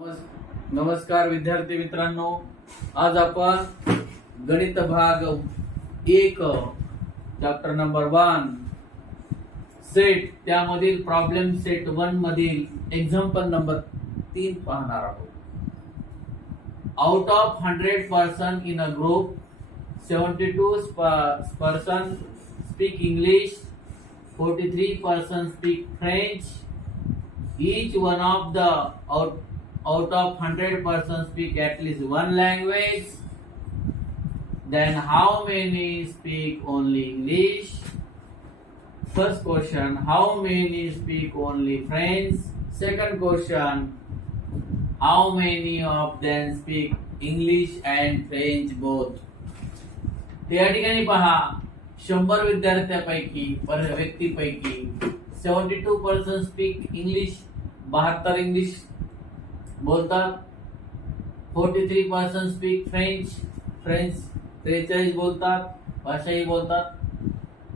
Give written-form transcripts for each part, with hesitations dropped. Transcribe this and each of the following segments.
नमस्कार विद्यार्थी मित्रांनो, आज आपण गणित भाग 1 चॅप्टर नंबर 1 सेट त्यामधील प्रॉब्लेम सेट 1 मधील एक्झाम्पल नंबर 3 पाहणार आहोत. Out of 100 person in a group 72 person speak English, 43 person speak French. Each one of the out of 100 persons speak at least one language. Then how many speak only English? First question, how many speak only French? Second question, how many of them speak English and French both? त्या ठिकाणी पहा 100 विद्यार्थ्यांपैकी व्यक्तीपैकी 72% speak English, 72 इंग्लिश बोलतात. 43% speak French, 43 बोलतात, भाषाही बोलतात.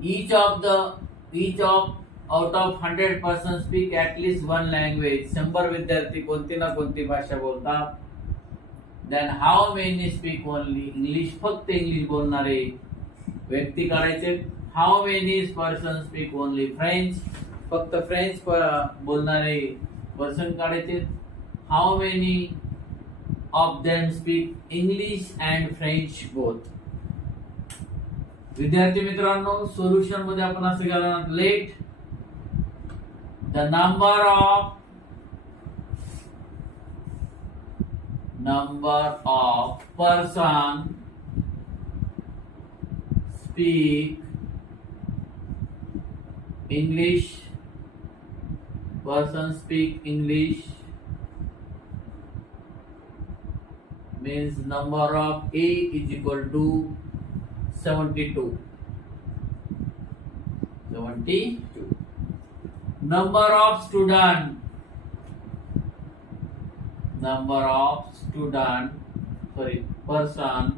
Each of out of 100 person speak at least one language. 100 विद्यार्थी कोणती ना कोणती भाषा बोलतात. Then how many speak only English? फक्त इंग्लिश बोलणारे व्यक्ती काढायचे. How many person speak only French? फक्त फ्रेंच बोलणारे पर्सन काढायचे. How many of them speak English and French both? विद्यार्थी मित्रांनो, सोल्युशन मध्ये आपण असं केलं, let the number of person speak English, person speak English means number of A is equal to 72. Number of student person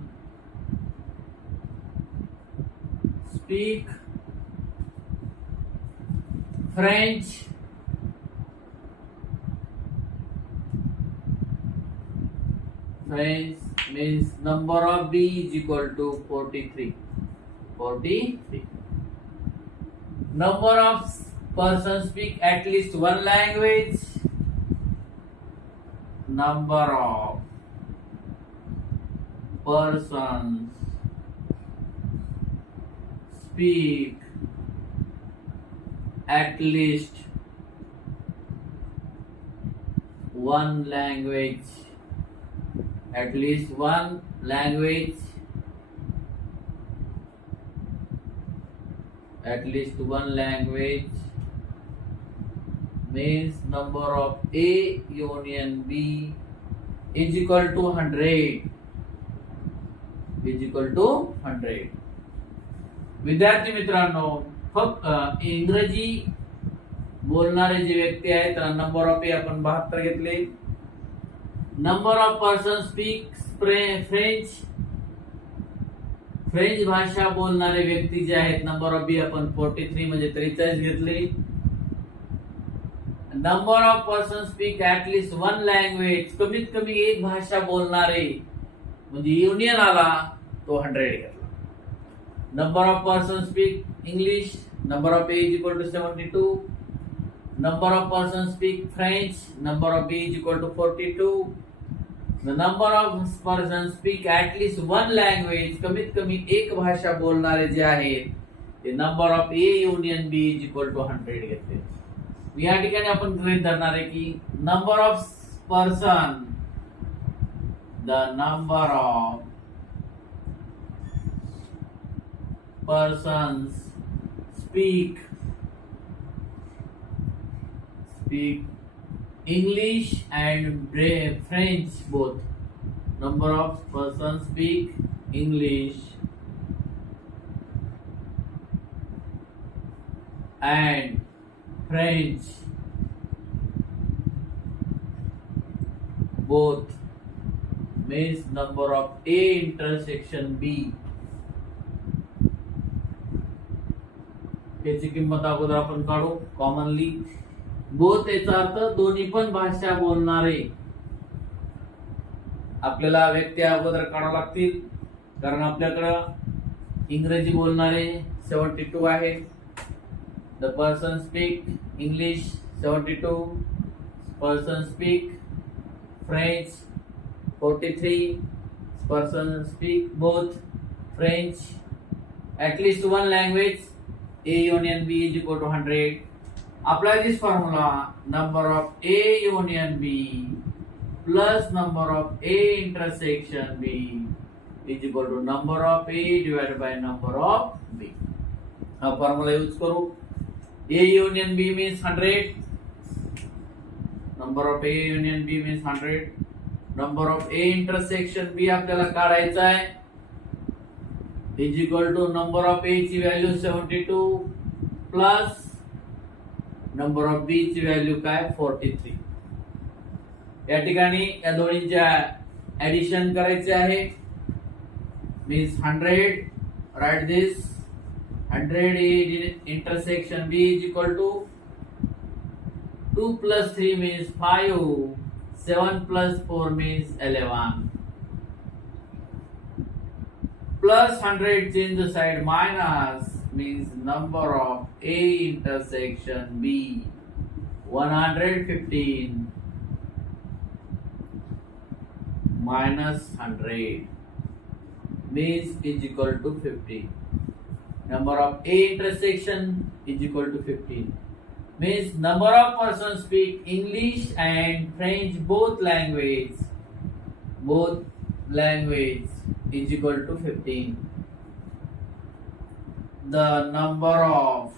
speak French means number of B is equal to 43. Number of persons speak at least one language. Number of persons speak at least one language. At least one language means number of A union B is equal to 100. विद्यार्थी मित्रांनो, फक्त इंग्रजी बोलणारे जे व्यक्ती आहेत त्यांना number of ए आपण 72 घेतले. Number of person speak French भाषा बोलणारे व्यक्ती जे आहेत नंबर ऑफ बी आपण 43 म्हणजे 43 घेतले. Number of person speak at least one language, कमीत कमी एक भाषा बोलणारे म्हणजे युनियन आला तो 100 घेतला. Number of person speak English, number of A is equal to 72. Number of person speak French, number of B is equal to 42. The number of persons speak at least one language, कमीत कमी एक भाषा बोलणारे जे आहेत ते number of A union B is equal to 100 घेतले. या ठिकाणी आपण गृहीत धरणार आहे की number of person, the number of persons speak English and French both. Number of persons speak English and French both means number of A intersection B. त्याची किंमत अगोदर आपण काढू कॉमनली. बोथ याचा अर्थ दोन्ही पण भाषा बोलणारे, आपल्याला व्यक्ती अगोदर काढावं लागतील, कारण आपल्याकडं इंग्रजी बोलणारे 72 आहे. The person speak English 72, person speak French 43, person speak both French at least one language. A union B is equal to 100. Apply this formula. Number of A union B plus number of A intersection B is equal to number of A divided by number of B. हा formula use करू. A union B means 100. Number of A union B means 100. Number of A intersection B आपल्याला काढायचा आहे. is equal to number of A ची व्हॅल्यू 72 plus number of B ची व्हॅल्यू काय 43. या ठिकाणी या दोन्हीच्या ऍडिशन करायचे आहे. मीन्स 100. Right this 100 intersection B is equal to 2 plus 3 means 5, 7 plus 4 means 11. Plus 100 change the side, minus means number of A intersection B 115 minus 100 means is equal to 50. Number of A intersection is equal to 15 means number of persons speak English and French both language is equal to 15. The number of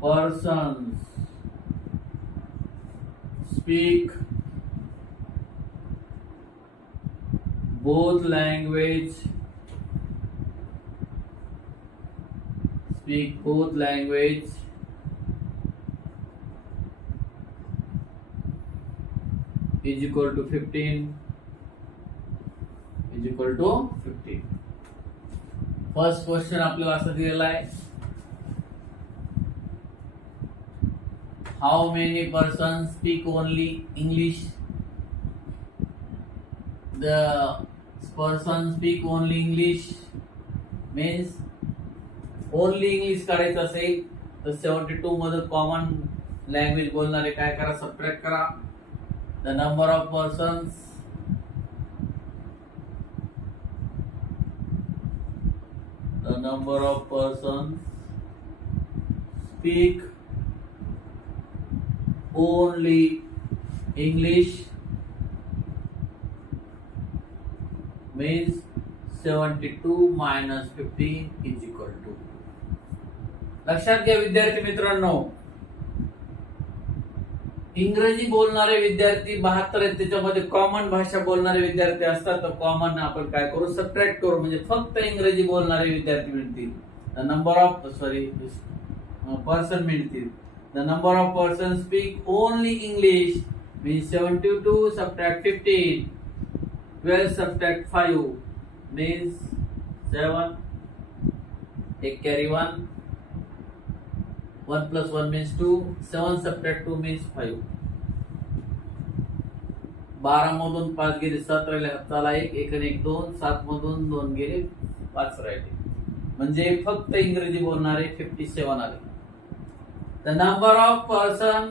persons speak both language is equal to 15. First question आपल्याला असं दिलेला आहे. How many person speak only English. The person speak only English means only English करायचं असेल तर 72 मध्ये common language बोलणारे काय करा, सबट्रॅक्ट करा. The number of persons speak only English means 72 minus 15 is equal to. लक्षात घ्या विद्यार्थी मित्रांनो, इंग्रजी बोलणारे विद्यार्थी 72 आहेत, त्याच्यामध्ये कॉमन भाषा बोलणारे विद्यार्थी असतात. तर कॉमन आपण काय करू, सबट्रॅक्ट करू, म्हणजे फक्त इंग्रजी बोलणारे विद्यार्थी मिळतील. नंबर ऑफ पर्सन मिळतील. The number of person speak only English means 72 subtract 15, 12 subtract 5 means 7, take carry 1, 1 plus 1 means 2, 7 subtract 2 means 5. 12 मधून 5 गेले 7 राहिले, हाताला 1, 1 आणि 1 2, 7 मधून 2 गेले 5 राहिले, म्हणजे फक्त इंग्रजी बोलणारे 57 आले. The number of person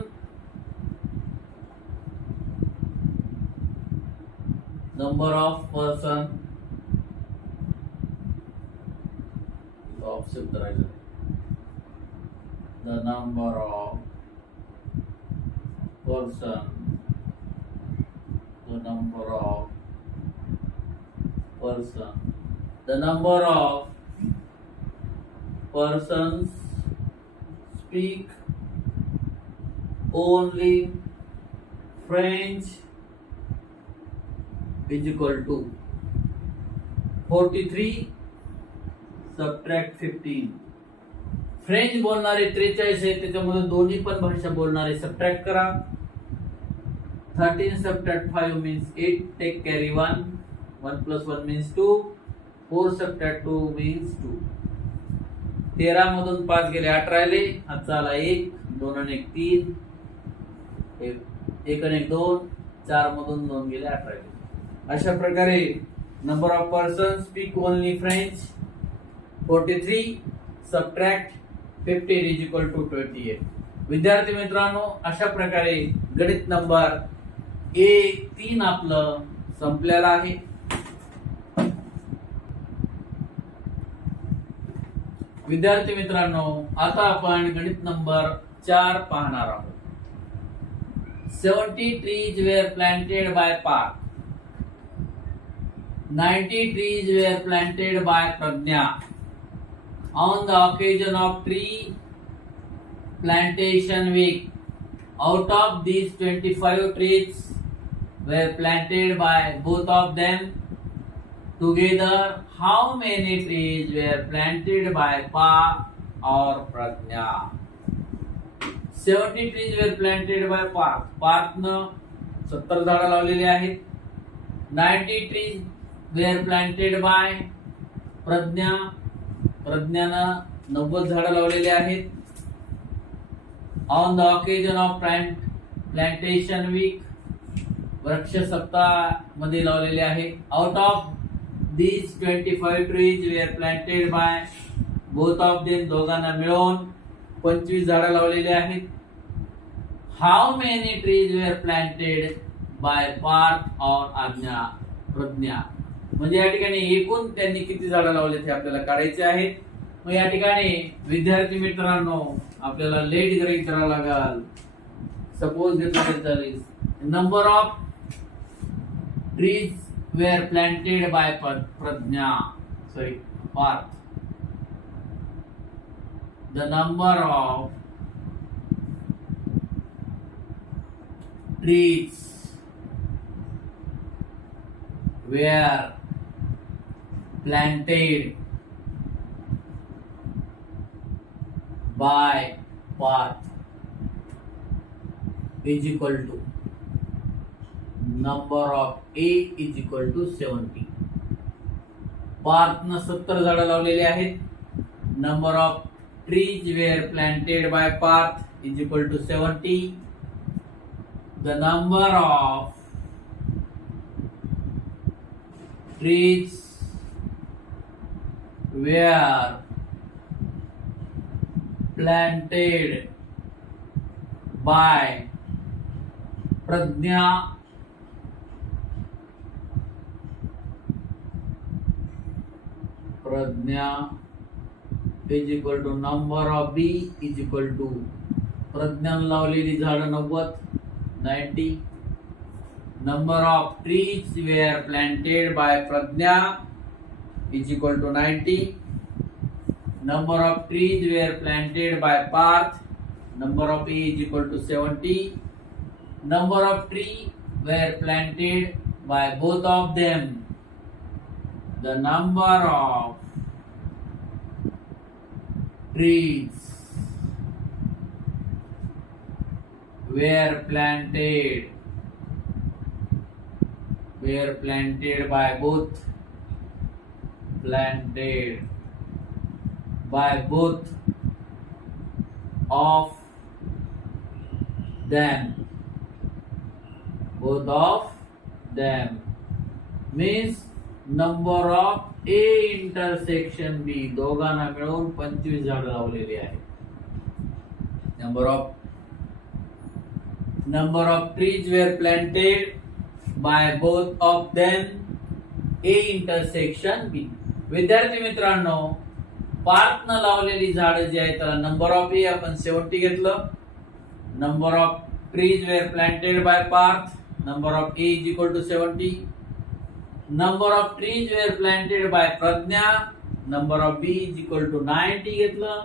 option राहिले. The number of person the number of persons speak only French is equal to 43 subtract 15. फ्रेंच बोलणारे 43 आहेत, त्याच्यामध्ये दोन्ही पण भाषा बोलणारे सबट्रॅक्ट करा. 13 सबट्रॅक्ट 5 मीन्स 8, टेक कॅरी 1, 1 plus 1 means 2, 4 subtract 2 means 2. 13 मधून 5 गेले 8 राहिले, हाताला 1, 2 आणि 1 3, 1 आणि 1 2, 4 मधून 2 गेले 18 गेले. अशा प्रकारे number of person speak only French 43 subtract 50 is equal to 28. विद्यार्थी मित्रांनो, अशा प्रकारे गणित नंबर A3 आपलं संपलेला आहे. विद्यार्थी मित्रांनो, आता आपण गणित नंबर 4 पाहणार आहोत. 70 trees were planted by Parth. 90 trees were planted by Pragnya on the occasion of tree plantation week. Out of these 25 trees were planted by both of them. Together, how many trees were planted by Parth or Pragnya? 70 trees were planted by Parth. पार्थनं 70 झाडं लावलेली आहेत. 90 trees were planted by प्रज्ञा. प्रज्ञानं 90 झाडं लावलेली आहेत. On the occasion of plantation week, वृक्ष सप्ताह मध्ये लावलेले आहे. Out of these 25 trees were planted by both of them, दोघांना मिळून 25 झाडं लावलेली आहेत. How many trees were planted by Parth or प्रज्ञा? म्हणजे या ठिकाणी एकूण त्यांनी किती झाडं लावले ते आपल्याला काढायचे आहेत. मग या ठिकाणी विद्यार्थी मित्रांनो, आपल्याला लेट गृहीत करावं लागेल. सपोज घेतलं तरी चालेल. Number of trees were planted by Parth. The number of trees were planted by Parth is equal to number of A is equal to 70. पार्थनं 70 झाडं लावलेली आहेत. Number of trees were planted by Parth is equal to 70. The number of trees were planted by Pragnya is equal to number of B is equal to प्रज्ञान लावलेली झाडं 90. Number of trees were planted by Pragnya is equal to 90. Number of trees were planted by Parth, number of A is equal to 70. Number of trees were planted by both of them. The number of trees were planted by both of them means number of A intersection B, दोघांना मिळून 25 झाडं लावलेली आहेत. Number of trees were planted by both of them A intersection B. विद्यार्थी मित्रांनो, पार्थनं लावलेली झाडं जी आहेत त्याला नंबर ऑफ ए आपण 70 घेतलं. Number of trees were planted by Parth, number of A is equal to 70. Number of trees were planted by Pragya, number of B is equal to 90 घेतलं.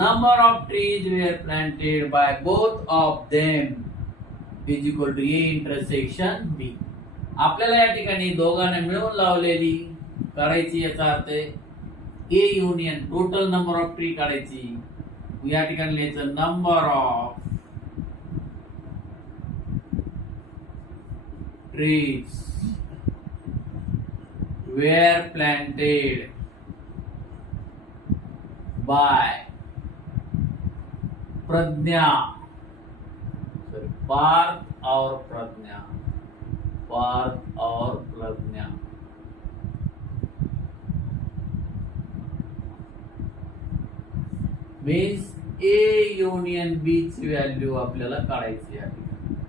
Number of trees were planted by both of them is equal to A intersection B. आपल्याला या ठिकाणी दोघांना मिळून लावलेली काढायची, याचा अर्थ A union total number of tree काढायची. या ठिकाणी लिहायचं number of trees were planted by प्रज्ञा पार्थ और प्रज्ञा, पार्थ और प्रज्ञा। मीन्स ए युनियन बी ची व्हॅल्यू आपल्याला काढायची आहे।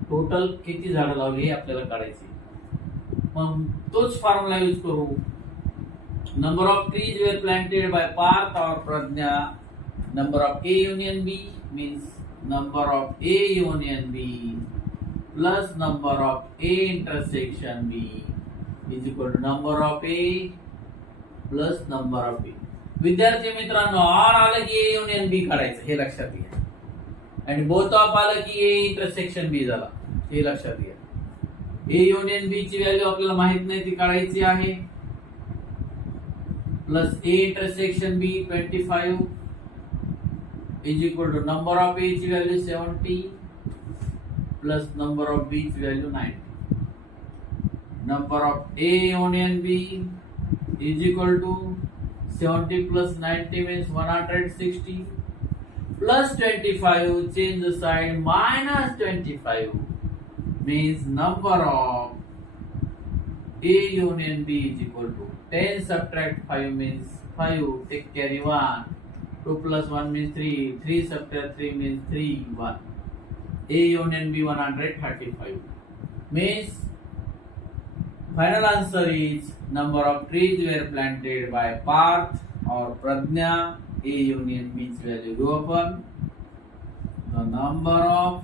टोटल किती झाडं लावली हे आपल्याला काढायची। मग तोच फॉर्म्युला यूज करू। Number of trees were planted by Parth और Pragya, number of A union B means number of A union B plus number of A intersection B is equal to number of A plus number of B। विद्यार्थी मित्रांनो, R आलं की A union B काढायचं हे लक्षात घ्या, आणि both of आलं की A इंटरसेक्शन B झाला हे लक्षात घ्या। A युनियन B ची व्हॅल्यू आपल्याला माहित नाही, ती काढायची आहे, plus A intersection B 25 is equal to number of A ची व्हॅल्यू 70 plus number of B ची व्हॅल्यू 90। number of A union B is equal to 70 plus 90 means 160 plus 25, change the sign, minus 25 means number of A union B is equal to 10 subtract 5 means 5, take carry 1, 2 plus 1 means 3, 3 subtract 3 means 3, 1. A union B 135 means final answer is number of trees were planted by Parth or Prajna. A union B its value go upon the number of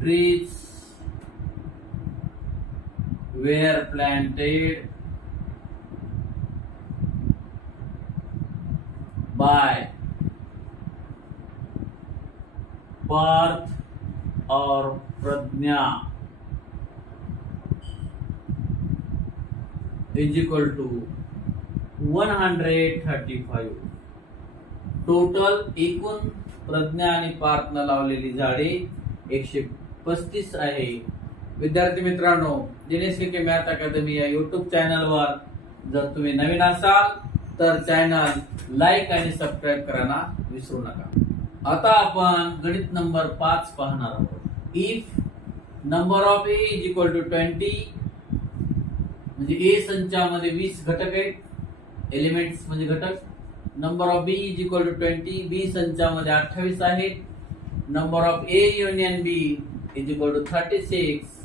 trees were planted by Parth और Pragya is equal to 135। Total एकूण प्रज्ञा आणि पार्थनं लावलेली झाडे 135 आहे। विद्यार्थी मित्रांनो, दिनेश के मॅथ अकॅडमी या युट्यूब चॅनलवर जर तुम्ही नवीन असाल तर चॅनल लाईक आणि सबस्क्राईब करायला विसरू नका। आता आपण गणित नंबर 5 पाहणार आहोत। If number of A is equal to 20, म्हणजे ए संचामध्ये 20 घटक आहेत, एलिमेंट्स म्हणजे घटक। Number of B is equal to 20, B संचामध्ये 28 आहेत। Number of A union B is equal to 36,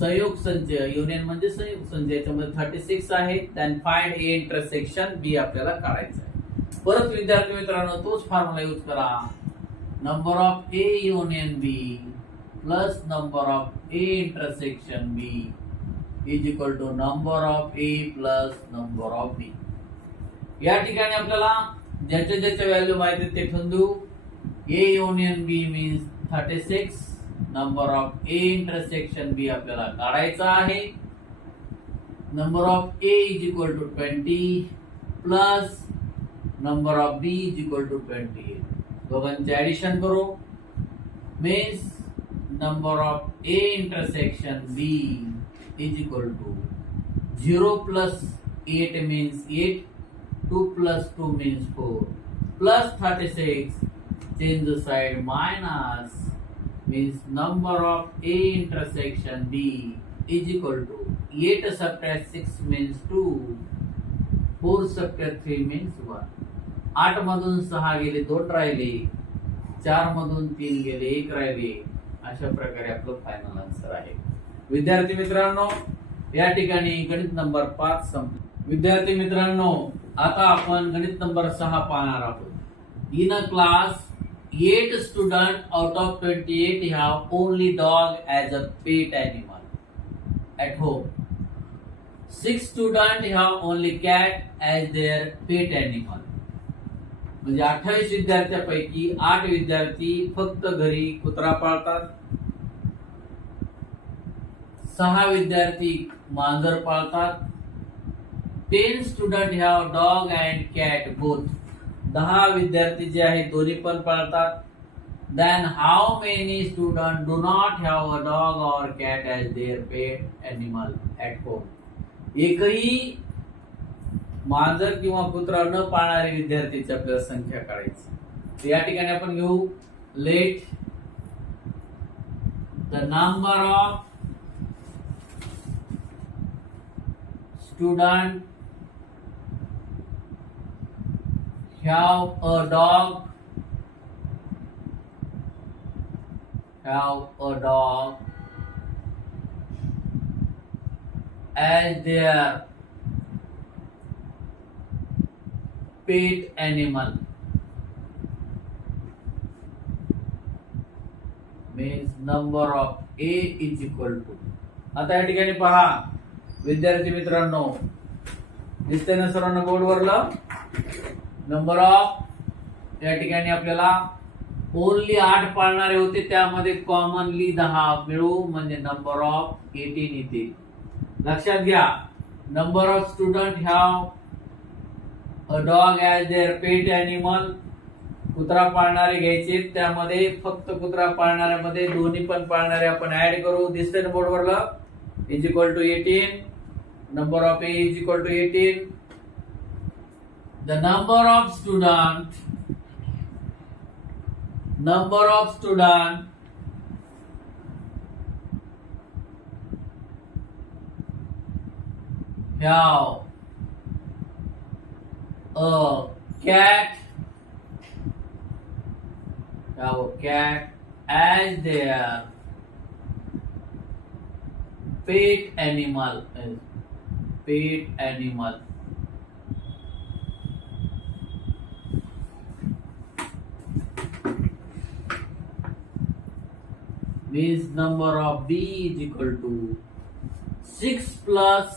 संयुग संच, युनियन म्हणजे संयुग संच, याच्यामध्ये 36 आहे। Then find A intersection B आपल्याला काढायचं आहे। परत विद्यार्थी मित्रांनो, तोच फॉर्म्युला यूज करा। Number of A union B plus number of A intersection B is equal to number of A plus number of B. या ठिकाणी आपल्याला ज्याच्या ज्याच्या व्हॅल्यू माहिती ते ठेवून देऊ। A union B means 36, number of A intersection B आपल्याला काढायचा आहे। Number of A is equal to 20 plus number of B is equal to 28, दोघांचे ऍडिशन करू, means number of A intersection B is equal to 0 plus 8 means 8, 2 plus 2 means 4 plus 36, change the side, minus means number of A intersection B is equal to 8 subtract 6 means 2, 4 subtract 3 means 1। 8 मधून 6 गेले, 2 राहिले, 4 मधून 3 गेले, 1 राहिले। अशा प्रकारे आपलं फायनल आन्सर आहे। विद्यार्थी मित्रांनो, या ठिकाणी गणित नंबर 5 संपले। विद्यार्थी मित्रांनो, आता आपण गणित नंबर 6 पाहणार आहोत। इन अ क्लास 8 students out of 28 have only dog as a pet animal at home. 6 students have only cat as their pet animal. म्हणजे 28 विद्यार्थ्यांपैकी 8 विद्यार्थी फक्त घरी कुत्रा पाळतात, 6 विद्यार्थी मांजर पाळतात। 10 students have dog and cat both. 10 विद्यार्थी जे आहेत दोन्ही पण पाळतात। Then how many students do not have a dog or cat as their pet animal at home? एकही मांजर किंवा कुत्रा न पाळणारे विद्यार्थीची आपल्याला संख्या काढायची। या ठिकाणी आपण घेऊ let the number of student have a dog as their pet animal means number of A is equal to. आता या ठिकाणी पहा विद्यार्थी मित्रांनो, दिसतंय ना सर्वांना बोर्डवरलं नंबर ऑफ. या ठिकाणी आपल्याला ओनली 8 पाळणारे होते, त्यामध्ये कॉमनली 10 मिळू म्हणजे नंबर ऑफ 18 येते. लक्षात घ्या, number of student have a dog as there पेट ॲनिमल. कुत्रा पाळणारे घ्यायचे, त्यामध्ये फक्त कुत्रा पाळणाऱ्यामध्ये दोन्ही पण पाळणारे आपण ऍड करू. दिसतंय ना बोर्डवरला, is equal to 18. Number of A is equal to 18. The number of student have a cat as their pet animal. Means number of B is equal to 6 plus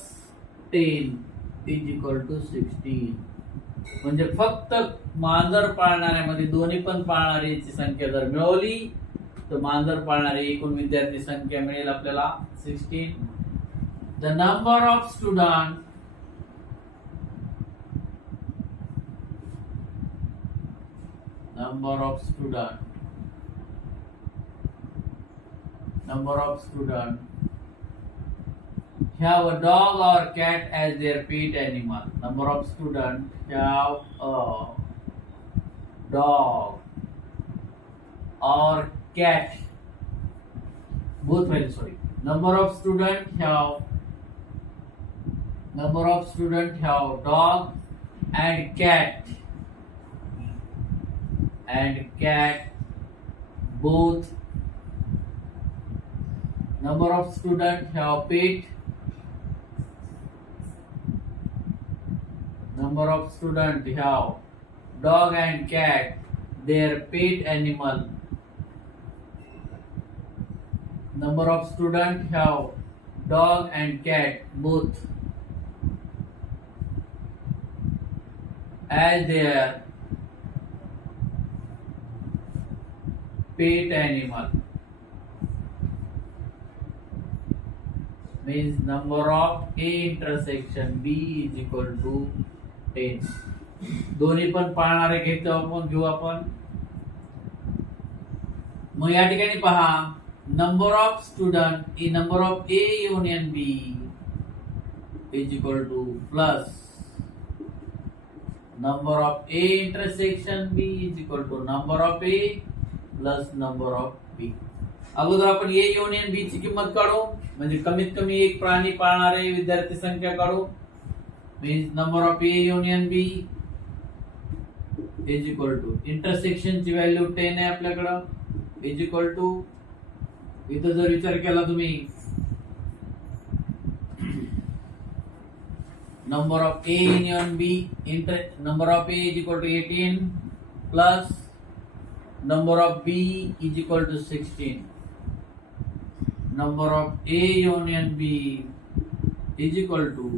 10 is equal to 16. म्हणजे फक्त मांजर पाळणाऱ्यामध्ये दोन्ही पण पाळणाऱ्याची संख्या जर मिळवली तर मांजर पाळणारी एकूण विद्यार्थी संख्या मिळेल आपल्याला 16. The number of student have a dog or cat as their pet animal. Number of students have a dog or cat. Both well, sorry. Number of students have dog and cat both. Number of students have pet. Number of students have dog and cat, their pet animal. Number of students have dog and cat both as their pet animal. Means number of A intersection B is equal to 10. दोन्ही पण पाळणारे घेतो आपण, घेऊ आपण. मग या ठिकाणी पहा, number of student in number of A union B is equal to plus number of A intersection B is equal to number of A plus number of B. अगोदर आपण A युनियन B ची किंमत काढू, म्हणजे कमीत कमी एक प्राणी पाळणारे विद्यार्थी संख्या काढू. Means number of A union B is equal to intersection ची व्हॅल्यू 10 आहे आपल्याकडं, इज इक्वल टू, इथं जर विचार केला तुम्ही, number of A union B number of A is equal to 18 plus number of B is equal to 16. Number of A union B is equal to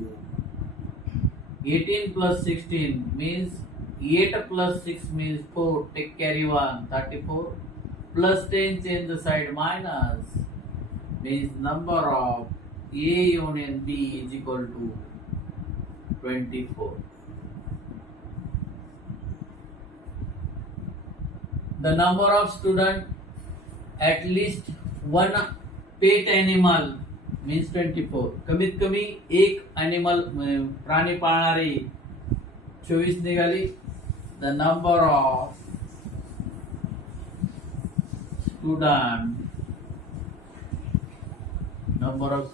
18 plus 16 means 8 plus 6 means 4. Take carry 1, 34 plus 10 change the side minus means number of A union B is equal to 24. The number of students at least one pet animal means 24. कमीत कमी एक एनिमल प्राणी पाळणारे 24 निघाली. The number of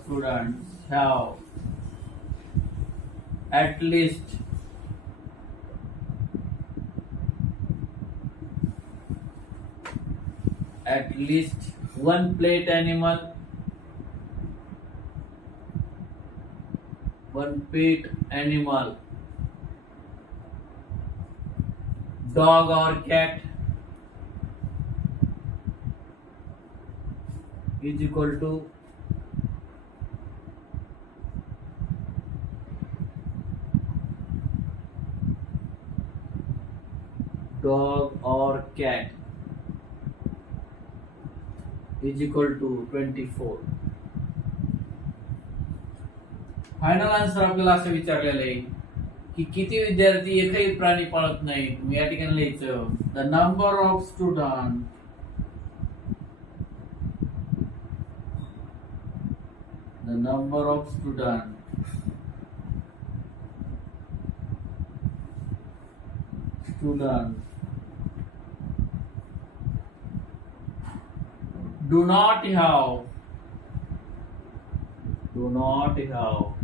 students have at least one plate animal, dog or cat is equal to dog or cat is equal to 24. Final answer आपल्याला असं विचारलेलं आहे की किती विद्यार्थी एकही प्राणी पाळत नाहीत. मी या ठिकाणी लिहायचं the number of student do not have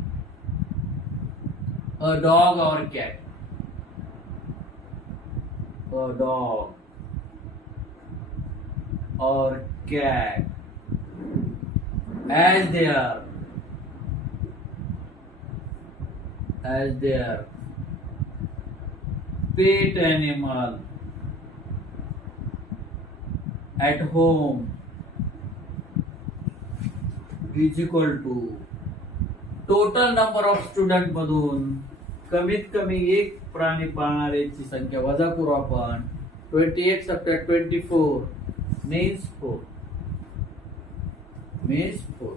a dog or cat. A dog or cat as their pet animal at home is equal to total number of student मधून कमीत कमी एक प्राणी पाळणाऱ्यांची संख्या वजा करू आपण. 28 subtract 24 means 4.